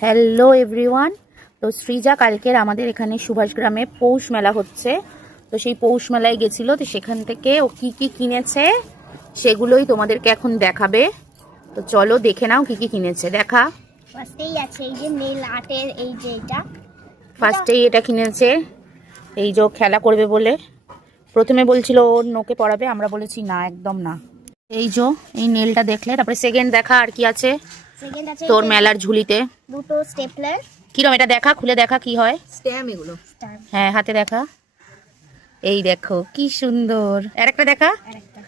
Hello everyone. তো সৃজা কালকের আমাদের এখানে সুভাষগ্রামে পৌষ মেলা হচ্ছে, তো সেই পৌষ মেলায় গেছিল। তো সেখান থেকে ও কি কি কিনেছে সেগুলোই তোমাদেরকে এখন দেখাবে। তো চলো দেখে নাও কি কি কিনেছে। দেখা। ফার্স্টেই আছে এই যে নেল আর্টের এই যে ফার্স্টেই এটা কিনেছে, এই যে খেলা করবে বলে। প্রথমে বলছিল ওর নোকে পড়াবে, আমরা বলেছি না, একদম না। এই যে এই নেলটা দেখলে, তারপরে সেকেন্ড দেখা আর কি আছে সেকেন্ড আছে তোর মেলার ঝুলিতে। দুটো স্টেপলার। কিরম এটা দেখা, খুলে দেখা কি হয়। স্ট্যাম্প এগুলো। হ্যাঁ, হাতে দেখা। এই দেখো কি সুন্দর। আর একটা দেখা। আরেকটা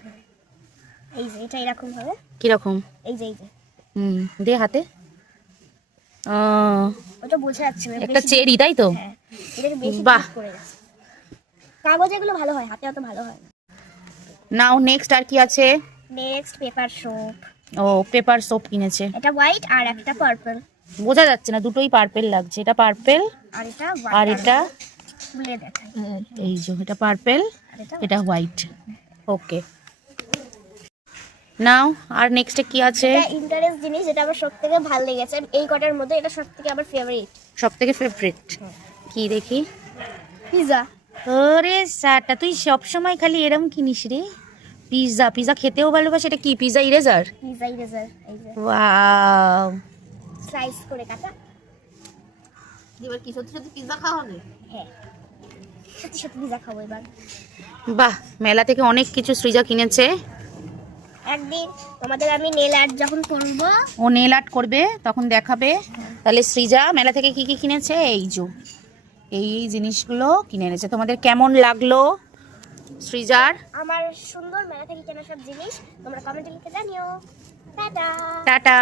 এই যে এটা এরকম হবে। কিরকম? এই যে এই যে দে হাতে। ওটা বোঝা যাচ্ছে না। একটা চেরি, তাই তো? হ্যাঁ, এটাকে বেশি বাহ। করে গেছে। কাগজে এগুলো ভালো হয়, হাতে অত ভালো হয় না। নাও নেক্সট আর কি আছে? Next paper soap. ও পেপার সোপ কিনেছে। এটা হোয়াইট আর একটা পার্পল। বোঝা যাচ্ছে না, দুটোই পার্পেল লাগছে। এটা পার্পেল আর এটা আর এটা খুলে দেখাই। এই যে এটা পার্পেল, আর এটা হোয়াইট। ওকে, নাও আর নেক্সটে কি আছে? এটা ইন্টারেস্ট জিনিস, যেটা আমার সবথেকে ভালো লেগেছে এই কটার মধ্যে। এটা সবথেকে আমার ফেভারিট। সব থেকে ফেভারিট কি দেখি? পিৎজা। ওরে সাটা, তুই সব সময় খালি এরম কিনিস রে। পিৎজা, পিৎজা খেতেও ভালোবাসে। এটা কি পিৎজা ইরেজার? Pizza eraser. এই যে ওয়াও, স্লাইস করে কাটা। এবার কি সত্যি সত্যি পিৎজা খাওয়া হবে? হ্যাঁ, সত্যি সত্যি পিৎজা খাবো এবার। বাহ, মেলা থেকে অনেক কিছু সৃজা কিনেছে। একদিন তোমাদের আমি নেল আর্ট যখন করব, ও নেল আর্ট করবে তখন দেখাবে। তাহলে সৃজা মেলা থেকে কি কি কিনেছে, এই যে এই জিনিসগুলো কিনে এনেছে। তোমাদের কেমন লাগলো সৃজার? আমার সুন্দর মেলা থেকে কেনা সব জিনিস তোমরা কমেন্টে লিখে জানিও। টাটা। টাটা।